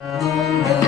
嗯。